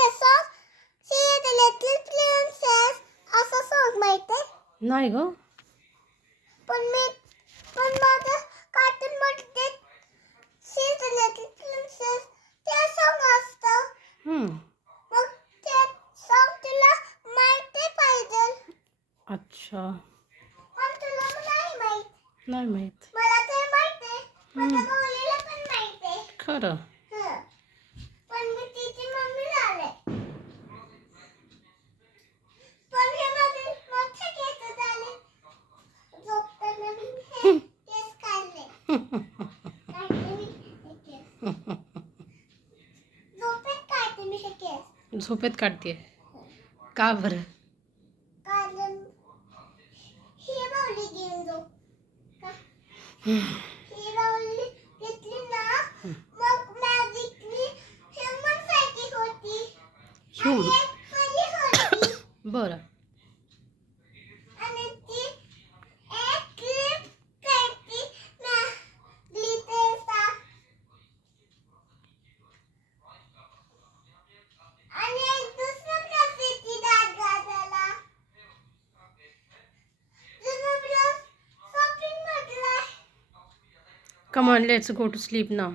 ते song see the little princess असं song माहिती आहे? नाही ग. पण माझं कार्टून मध्ये सी द लिटिल प्रिन्सेस ते सॉन्ग असतं. मग ते सॉन्ग तुला माहिती पाहिजे. अच्छा. पण तुला नाही माहित. नाही माहित. मला ते माहिती आहे. माझ्या गौरीला पण माहिती आहे. खरं. पण मी तिची मम्मी झाले. पण हे माझे मोठे केस झाले. झोपताना मी हे केस काढले. काढले मी हे केस. झोपेत काढते मी हे केस. झोपेत काढते. का बरं? कारण ही बाहुली घेऊन जाऊ का? ही बाहुली घेतली ना मग मॅजिकली ह्युमन सारखी होती. आणि एक परी होती. बरं. आणि ती एक क्लिप करती ना ग्लिटरचा. आणि एक दुसरं प्रसिद्धी दाखवायला. जुनं ब्लाऊज शॉपिंग मधला. Come on, let's go to sleep now.